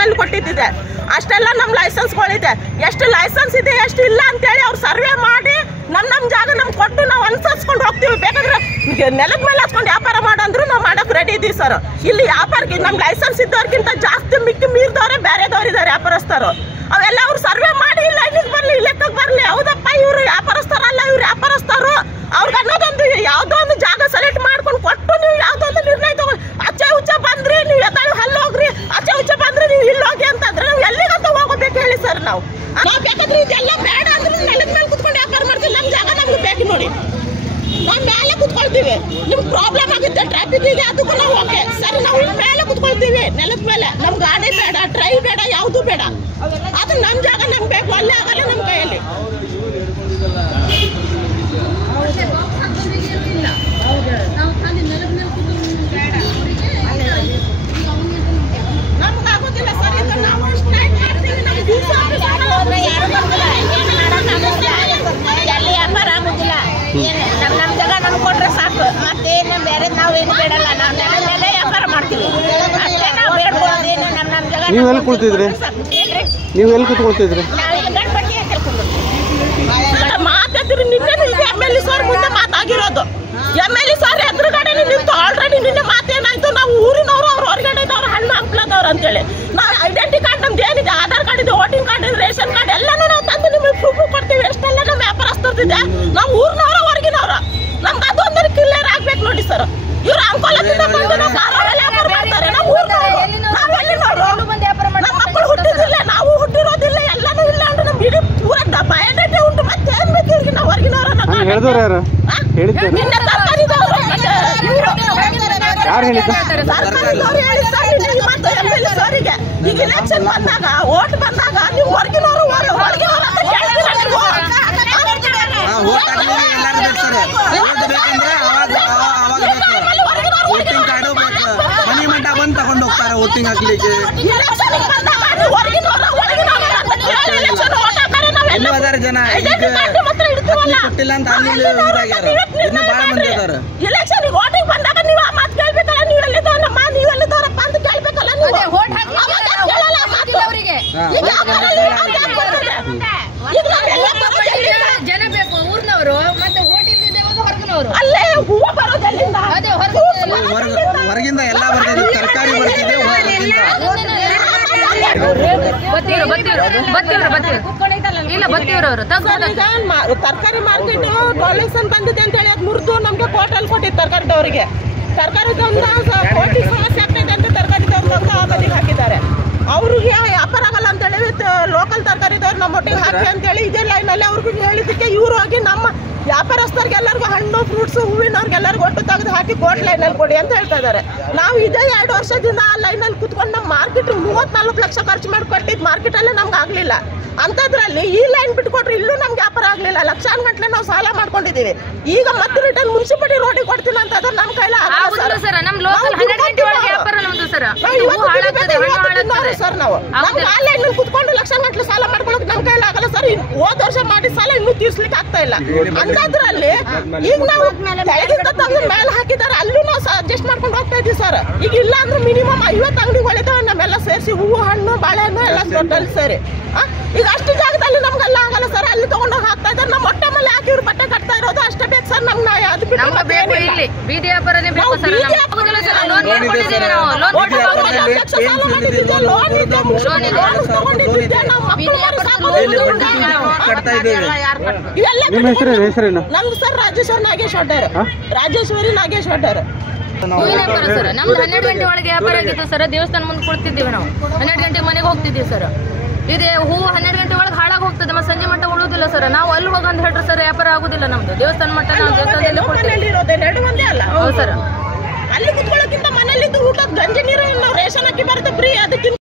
ಅಷ್ಟಲ್ಲಿ ಕೊಟ್ಟಿದ್ದಿದೆ, ಅಷ್ಟೆಲ್ಲ ನಮ್ಮ ಲೈಸೆನ್ಸ್ಗಳಿದೆ. ಎಷ್ಟು ಲೈಸೆನ್ಸ್ ಇದೆ ಎಷ್ಟು ಇಲ್ಲ ಅಂತೇಳಿ ಅವ್ರು ಸರ್ವೆ ಮಾಡಿ ನಮ್ಮ ಜಾಗ ನಮ್ಗೆ ಕೊಟ್ಟು ನಾವು ಅನುಸರಿಸ್ಕೊಂಡು ಹೋಗ್ತೀವಿ. ಬೇಕಾದ್ರೆ ನೆಲದ ಮೇಲೆ ಹಚ್ಕೊಂಡು ವ್ಯಾಪಾರ ಮಾಡಂದ್ರು ನಾವು ಮಾಡೋಕೆ ರೆಡಿ ಇದ್ದೀವಿ ಸರ್. ಇಲ್ಲಿ ವ್ಯಾಪಾರಕ್ಕೆ ನಮ್ಮ ಲೈಸೆನ್ಸ್ ಇದ್ದವ್ರಿಗಿಂತ ಜಾಸ್ತಿ ಮೀರಿದವ್ರೆ ಬೇರೆದವ್ರು ಇದ್ದಾರೆ ವ್ಯಾಪಾರಸ್ಥರು. ಅವೆಲ್ಲ ಅವ್ರು ಸರ್ವೆ ಮಾಡಿ ಲೈನಿಗೆ ಬರಲಿ, ಲೆಕ್ಕಕ್ಕೆ ಬರಲಿ. ಹೌದಪ್ಪ ಇವರು ವ್ಯಾಪಾರಸ್ಥರಲ್ಲ, ಇವ್ರು ವ್ಯಾಪಾರಸ್ಥರು. ಅವ್ರಿಗೆ ಅನ್ನೋದೊಂದು ಯಾವುದೋ ಒಂದು ಜಾಗ ಸೆಲೆಕ್ಟ್ ಮಾಡ್ಕೊಂಡು ಕೊಟ್ಟು ನೀವು ಯಾವುದೋ ಒಂದು ನಿರ್ಣಯ ತಗೊಂಡು ಅಚ್ಚೆ ಉಚ್ಚ ಬಂದ್ರಿ ನೀವು ಎದ್ದಾಳು ಹಲ್ಲು ಹೋಗ್ರಿ, ಅಚ್ಚೆ ಉಚ್ಚ ಬಂದ್ರಿ ನೀವು ಇಲ್ಲಿ ಹೋಗಿ ಅಂತಂದ್ರೆ ನಾವು ಎಲ್ಲಿಗಂತ ಹೋಗಬೇಕು ಹೇಳಿ ಸರ್. ನಾವು ಬೇಕಾದ್ರೆ ಇದೆಲ್ಲ ಬೇಡ ಅಂದ್ರೆ ನೆಲದ ಮೇಲೆ ಕುತ್ಕೊಂಡು ವ್ಯಾಪಾರ ಮಾಡ್ತೀವಿ. ನಮ್ಮ ಜಾಗ ನಮ್ಗೆ ಬೇಕು ನೋಡಿ, ನಾವು ಮೇಲೆ ಕುತ್ಕೊಳ್ತೀವಿ. ನಿಮ್ಗೆ ಪ್ರಾಬ್ಲಮ್ ಆಗುತ್ತೆ ಟ್ರಾಫಿಕ್ಗೆ, ಅದಕ್ಕೂ ನಾವು ಓಕೆ ಸರಿ, ನಾವು ಮೇಲೆ ಕುತ್ಕೊಳ್ತೀವಿ ನೆಲದ ಮೇಲೆ. ನಮ್ ಗಾಡಿ ಬೇಡ, ಟ್ರೈ ಬೇಡ, ಯಾವುದು ಬೇಡ. ಅದು ನಮ್ಮ ಜಾಗ ನಮ್ಗೆ ಬೇಕು, ಅಲ್ಲೇ ಆಗಲ್ಲ ನಮ್ಮ ಕೈಯಲ್ಲಿ. ನಮ್ಗಾಗೋದಿಲ್ಲ ಸರ್, ಇದು ನಾವು ಸ್ಟ್ರೈಕ್ ಮಾಡ್ತೀವಿ. ಎಲ್ಲಿ ವ್ಯಾಪಾರ ಆಗುದಿಲ್ಲ. ನಮ್ಮ ಜಾಗ ನಮ್ಗೆ ಕೊಟ್ರೆ ಸಾಕು, ಮತ್ತೇನು ಬೇರೆ ನಾವೇನು ಬೇಡಲ್ಲ. ನಾವು ನೆಲ ಮೇಲೆ ವ್ಯಾಪಾರ ಮಾಡ್ತೀವಿ ಅಷ್ಟೇ. ನಾವು ಬೇಡ್ಕೊಳ್ಳೋದೇನು ನಮ್ಮ ಜಾಗ. ನೀವು ಎಲ್ಲಿ ಕೂಳ್ತಿದ್ರಿ? ನೀವು ಎಲ್ಲಿ ಕೂತ್ಕೊಳ್ತಿದ್ರಿ? ನಾವೀಗ ಗಣಪತಿ ಕೇಳ್ಕೊಂಡು ಮಾತಾಡ್ತೀರಿ. ನಿನ್ನೆ MLA ಸರ್ ಮುಂದೆ ಮಾತಾಗಿರೋದು, MLA ಸರ್ ಎದುರುಗಡೆ ನಿಂತು ಆಲ್ರೆಡಿ ನಿನ್ನೆ ಮಾತೇನಾಯ್ತು, ನಾವು ಊರಿನವರು ಅವ್ರು ಹೊರಗಡೆ ಇದ್ದವ್ರು ಹಣ್ಣು ಹಂಪ್ಲದವ್ರು ಅಂತೇಳಿ. ನಾವು ಐಡೆಂಟಿ ಕಾರ್ಡ್ ನಮ್ದು ಏನಿದೆ, ಆಧಾರ್ ಕಾರ್ಡ್ ಇದೆ, ವೋಟಿಂಗ್ ಕಾರ್ಡ್ ಇದೆ, ರೇಷನ್ ಕಾರ್ಡ್ ಎಲ್ಲಾನು ನಾವು ತಂದು ನಿಮಗೆ ಪ್ರೂಫ್ ಕೊಡ್ತೀವಿ. ಎಷ್ಟೆಲ್ಲ ನಮ್ಮ ವ್ಯಾಪಾರಸ್ಥರಿದೆ, ನಾವು ಊರಿನವ್ರ ಹೊರಗಿನವ್ರ. ನಮ್ಗೆ ಅದೊಂದು ಕ್ಲಿಯರ್ ಆಗ್ಬೇಕು ನೋಡಿ ಸರ್. ಇವ್ರು ಅಂಕೋಲದಿಂದ ಬಂದು ನಾವು ಧಾರವಾಡಲ್ಲಿ ವ್ಯಾಪಾರ ಮಾಡ್ತಾರೆ. ನಾವು ಊರಿನವರು, ನಾವು ಎಲ್ಲಿನವರು? ನಮ್ಮ ಮಕ್ಕಳು ಹುಟ್ಟಿದಿಲ್ಲ, ನಾವು ಹುಟ್ಟಿರೋದಿಲ್ಲ, ಎಲ್ಲಾನು ಇಲ್ಲ ಅಂದ್ರೆ ನಮ್ಗೆ ಇಡೀ ಪೂರ ಬಯೋಡೇಟಾ ಉಂಟು. ಮತ್ತೆ ಏನ್ ಬೇಕು ಇವ್ರಿಗೆ? ನಾವು ಹೊರಗಿನವ್ರ. ಹೇಳಿದವ್ರು ಯಾರು ಹೇಳಿದ್ದಾರೆ? ನಿನ್ನೆ ತರಕಾರಿದವರು ಯಾರು ಹೇಳಿದ್ರು? ತರಕಾರಿದವರು ಹೇಳಿದ್ದಾರೆ ಮತ್ತೆ MLA ಸರಿಗೆ. ಈಗ ಇಲೆಕ್ಷನ್ ಬಂದಾಗ ಓಟ್ ಬಂದಾಗ ನೀವು ಹೊರಗಿನವರು ಹೊರಗಿನವರು ಅಂತ ಕೇಳ್ತೀರಾ ನೀವು? ವೋಟಿಂಗ್ ಕಾರ್ಡು ಬೇಕು, ಮನಿ ಮಂಟ ಬಂದು ತಗೊಂಡು ಹೋಗ್ತಾರೆ ವೋಟಿಂಗ್ ಹಾಕ್ಲಿಕ್ಕೆ. ಎಲ್ಲೂ ಅದಾರ ಜನ ಕೊಟ್ಟಿಲ್ಲ ಅಂತ ಅಲ್ಲಿ ಇದಾಗ್ಯಾರ. ಇನ್ನು ಬಹಳ ಮಂದಿ ಅದಾರ. ಇಲೆಕ್ಷನ್ ವೋಟಿಂಗ್ ಬಂದಾಗ ನೀವು ಆ ಮಾತು ಕೇಳ್ಬೇಕಲ್ಲ. ನೀವು ಎಲ್ಲಿದ್ದವರಮ್ಮ, ನೀವು ಎಲ್ಲಿದ್ದವರಪ್ಪ ಅಂತ ಕೇಳ್ಬೇಕಲ್ಲ ನೀವು. ಜನ ಬೇಕು ಊರಿನವರು, ಮತ್ತೆ ಹೊರಗಿನವರು. ಅಲ್ಲೇ ಹೂವು ಬರೋದೆಲ್ಲಿಂದ? ಹೊರಗಿಂದ ಎಲ್ಲ ಬರ್ತದೆ, ತರಕಾರಿ ಬರ್ತಿದೆ ಹೊರಗಿಂದ. ತರಕಾರಿ ಮಾರ್ಕೆಟ್ ಡೊನೇಷನ್ ಬಂದಿದೆ ಅಂತ ಹೇಳಿ ಅದು ಮುರಿದು ನಮ್ಗೆ ಕೋರ್ಟಲ್ಲಿ ಕೊಟ್ಟಿದ್ದು ತರಕಾರಿದವರಿಗೆ. ತರಕಾರಿದೊಂದು ಕೋಟಿ ಸಮಸ್ಯೆ ಆಗ್ತದೆ ಅಂತ ತರಕಾರಿದವ್ರು ಆ ಬದಿಗೆ ಹಾಕಿದ್ದಾರೆ. ಅವ್ರಿಗೆ ವ್ಯಾಪಾರ ಆಗಲ್ಲ ಅಂತ ಹೇಳಿ ಲೋಕಲ್ ತರಕಾರಿದವ್ರು ನಮ್ಮ ಒಟ್ಟಿಗೆ ಹಾಕಿ ಅಂತೇಳಿ ಇದೇ ಲೈನಲ್ಲಿ ಅವ್ರಿಗೆ ಹೇಳಿದ್ದಕ್ಕೆ ಇವ್ರು ಹೋಗಿ ನಮ್ಮ ವ್ಯಾಪಾರಸ್ಥರಿಗೆಲ್ಲರಿಗೂ ಹಣ್ಣು ಫ್ರೂಟ್ಸ್ ಹೂವಿನವ್ರಿಗೆಲ್ಲರಿಗೂ ಒಟ್ಟು ತೆಗೆದು ಹಾಕಿ ಕೋರ್ಟ್ ಲೈನಲ್ಲಿ ಕೊಡಿ ಅಂತ ಹೇಳ್ತಾ ಇದ್ದಾರೆ. ನಾವು ಇದೇ 2 ವರ್ಷದಿಂದ ಆ ಲೈನಲ್ಲಿ ಕುತ್ಕೊಂಡು ನಮ್ಮ ಮಾರ್ಕೆಟ್ 34 ಲಕ್ಷ ಖರ್ಚು ಮಾಡಿ ಕೊಟ್ಟಿದ್ದು ಮಾರ್ಕೆಟಲ್ಲೇ ನಮ್ಗೆ ಆಗಲಿಲ್ಲ. ಅಂಥದ್ರಲ್ಲಿ ಈ ಲೈನ್ ಬಿಟ್ಕೊಟ್ರೆ ಇಲ್ಲೂ ನಮ್ಗೆ ವ್ಯಾಪಾರ ಆಗಲಿಲ್ಲ. ಲಕ್ಷಾನ್ ಗಂಟ್ಲೆ ನಾವು ಸಾಲ ಮಾಡ್ಕೊಂಡಿದ್ದೀವಿ. ಈಗ ಮತ್ತೆ ರಿಟರ್ನ್ ಮುನ್ಸಿಪಾಲಿಟಿ ರೋಡಿಗೆ ಕೊಡ್ತೀನಿ ಅಂತಂದ್ರೆ ನಮ್ಮ ಕೈಲ ಸರ್. ನಾವು ನಮ್ಗೆ ಆ ಲೈನಲ್ಲಿ ಕುತ್ಕೊಂಡು ಲಕ್ಷಾನ್ ಗಂಟ್ಲೆ ಸಾಲ ಮಾಡ್ಕೊಳಕ್ ನಮ್ಮ ಕೈಲ ಆಗಲ್ಲ ಸರ್. ಹೋದ ವರ್ಷ ಮಾಡಿ ಸಾಲ ಇನ್ನೂ ತೀರ್ಸ್ಲಿಕ್ಕೆ ಆಗ್ತಾ ಇಲ್ಲ. ಅಂಥದ್ರಲ್ಲಿ ಈಗ ನಾವು ತೆಗೆದ ತೆಗೆದು ಮೇಲೆ ಹಾಕಿದ್ದಾರೆ, ಅಲ್ಲೂ ನಾವು ಅಡ್ಜಸ್ಟ್ ಮಾಡ್ಕೊಂಡು ಹೋಗ್ತಾ ಇದ್ದೀವಿ ಸರ್. ಈಗ ಇಲ್ಲ ಅಂದ್ರೆ ಮಿನಿಮಮ್ 50 ಅಂಗಡಿಗಳಿದಾವೆ ನಮ್ಮೆಲ್ಲ ಸೇರಿಸಿ, ಹೂವು ಹಣ್ಣು ಬಾಳೆಹಣ್ಣು ಎಲ್ಲ ದೊಡ್ಡಲ್ಲಿ ಸೇರಿ. ಈಗ ಅಷ್ಟು ಜಾಗದಲ್ಲಿ ನಮ್ಗೆಲ್ಲ ಆಗಲ್ಲ ಸರ್. ಅಲ್ಲಿ ತಗೊಂಡೋಗಿ ಹಾಕ್ತಾ ಇದ್ದಾರೆ. ನಮ್ಮ ಹೊಟ್ಟೆ ಮೇಲೆ ಹಾಕಿ ಇವ್ರು ಬಟ್ಟೆ ಕಟ್ತಾ ಇರೋದು ಅಷ್ಟೇ ಬೇಕು ಸರ್. ನಮ್ಗೆ ಅದು ಬಿಟ್ಟು ಬೀದಿ ವ್ಯಾಪಾರನೇ ಬೇಕು ಸರ್. ನಮ್ದು ಸರ್ ರಾಜೇಶ್ವರಿ ನಾಗೇಶ್ ಹೊಡ್ಡರ್. ರಾಜೇಶ್ವರಿ ನಾಗೇಶ್ ಹೊಡ್ಡರ್. ನಮ್ದು 12 ಗಂಟೆ ಒಳಗೆ ವ್ಯಾಪಾರ ಆಗಿತ್ತು ಸರ್. ದೇವಸ್ಥಾನ ಮುಂದೆ ಕೊಡ್ತಿದ್ದೀವಿ ನಾವು. 12 ಗಂಟೆ ಮನೆಗೆ ಹೋಗ್ತಿದ್ದೀವಿ ಸರ್. ಇದೆ ಹೂವು 12 ಗಂಟೆ ಒಳಗೆ ಹಾಳಾಗಿ ಹೋಗ್ತದೆ, ಮತ್ತೆ ಸಂಜೆ ಮಟ್ಟ ಉಳುವುದಿಲ್ಲ ಸರ್. ನಾವು ಅಲ್ಲಿ ಹೋಗಂತ ಹೇಳ್ರಿ ಸರ್, ವ್ಯಾಪಾರ ಆಗುದಿಲ್ಲ ನಮ್ದು. ದೇವಸ್ಥಾನ ಮಟ್ಟ ನಾವು ದೇವಸ್ಥಾನದಲ್ಲಿ ಕೊಡ್ತೀವಿ. ಹೌದು ಸರ್.